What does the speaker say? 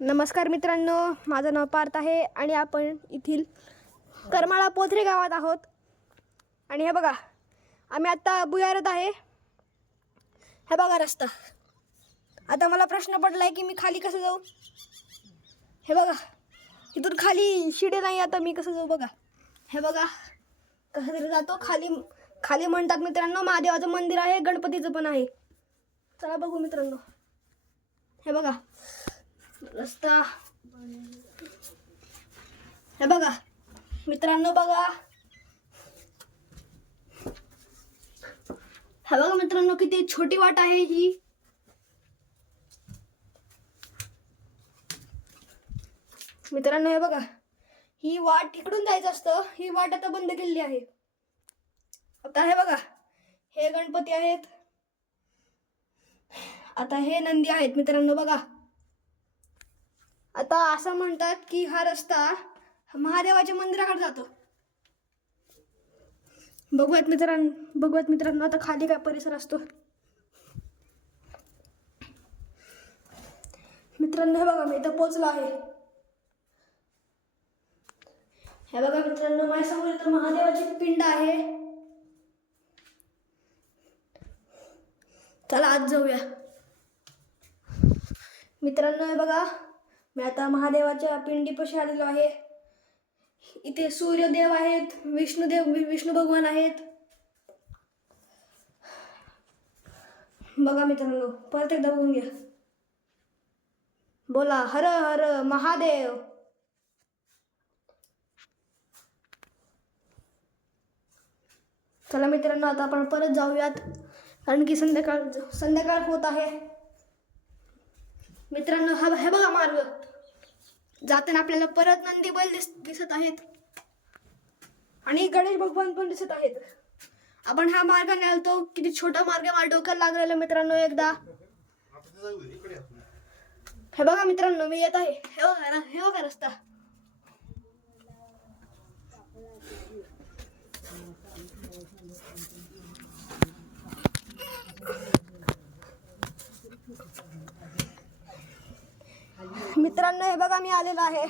नमस्कार मित्रांनो माझं नाव पार्थ आहे आणि आपण येथील करमाळा पोथरे गावात आहोत. आणि हे बघा आम्ही आत्ता बुयारत आहे. हे बघा रस्ता. आता मला प्रश्न पडला आहे की मी खाली कसं जाऊ? हे बघा इथून खाली शिडे नाही आता मी कसं जाऊ बघा. हे बघा कसं तरी जातो. खाली खाली म्हणतात मित्रांनो महादेवाचं मंदिर आहे गणपतीचं पण आहे. चला बघू मित्रांनो. हे बघा रस्ता. हे बघा मित्रांनो बघा. हे बघा मित्रांनो किती छोटी वाट आहे ही. मित्रांनो हे बघा ही वाट इकडून जायचं असतं. ही वाट आता बंद केलेली आहे. आता हे बघा हे गणपती आहेत. आता हे नंदी आहेत मित्रांनो बघा. आता असं म्हणतात की हा रस्ता महादेवाच्या मंदिराकडे जातो. भगवत मित्रांनो भगवत मित्रांनो आता खाली काय परिसर असतो? मित्रांनो हे बघा मी इथं पोचलो आहे. हे बघा मित्रांनो माझ्यासमोर इथं महादेवाची पिंड आहे. चला आज जाऊया. मित्रांनो हे बघा मी आता महादेवाच्या पिंडीपाशी आलेलो आहे. इथे सूर्यदेव आहेत विष्णुदेव विष्णू भगवान आहेत. बघा मित्रांनो परत एकदा बघून घ्या. बोला हर हर महादेव. चला मित्रांनो आता आपण परत जाऊयात. कारण की संध्याकाळ संध्याकाळ होत आहे. मित्रांनो हा हे बघा मार्ग. जाताना आपल्याला परत नंदी बैल दिस दिसत आहेत. आणि गणेश भगवान पण दिसत आहेत. आपण हा मार्ग नेलतो. किती छोटा मार्ग मला डोक्याला लागलेला मित्रांनो एकदा. हे बघा मित्रांनो मी येत आहे. हे बघा हे बघा रस्ता. मित्रांनो हे बघा मी आलेलो आहे.